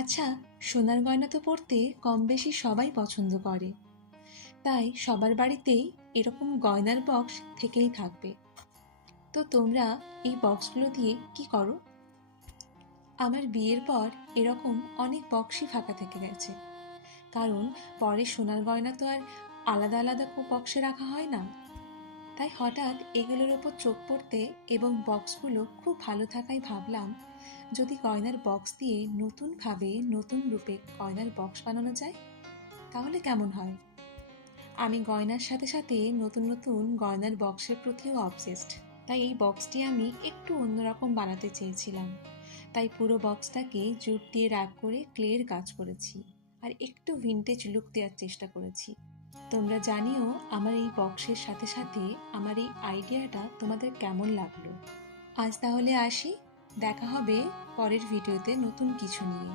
আচ্ছা, সোনার গয়না তো পরতে কম বেশি সবাই পছন্দ করে, তাই সবার বাড়িতেই এরকম গয়নার বক্স থেকেই থাকবে। তো তোমরা এই বক্সগুলো দিয়ে কি করো? আমার বিয়ের পর এরকম অনেক বক্সই ফাঁকা থেকে গেছে, কারণ পরে সোনার গয়না তো আর আলাদা আলাদা বক্সে রাখা হয় না। তাই হঠাৎ এগুলোর ওপর চোখ পড়তে এবং বক্সগুলো খুব ভালো থাকায় ভাবলাম, যদি গয়নার বক্স দিয়ে নতুনভাবে নতুন রূপে গয়নার বক্স বানানো যায় তাহলে কেমন হয়। আমি গয়নার সাথে সাথে নতুন নতুন গয়নার বক্সের প্রতিও অবসেসড, তাই এই বক্সটি আমি একটু অন্যরকম বানাতে চেয়েছিলাম। তাই পুরো বক্সটাকে জুট দিয়ে র্যাপ করে ক্লের কাজ করেছি আর একটু ভিনটেজ লুক দেওয়ার চেষ্টা করেছি। তোমরা জানিও আমার এই বক্সের সাথে সাথে আমার এই আইডিয়াটা তোমাদের কেমন লাগলো। আজ তাহলে আসি, দেখা হবে পরের ভিডিওতে নতুন কিছু নিয়ে।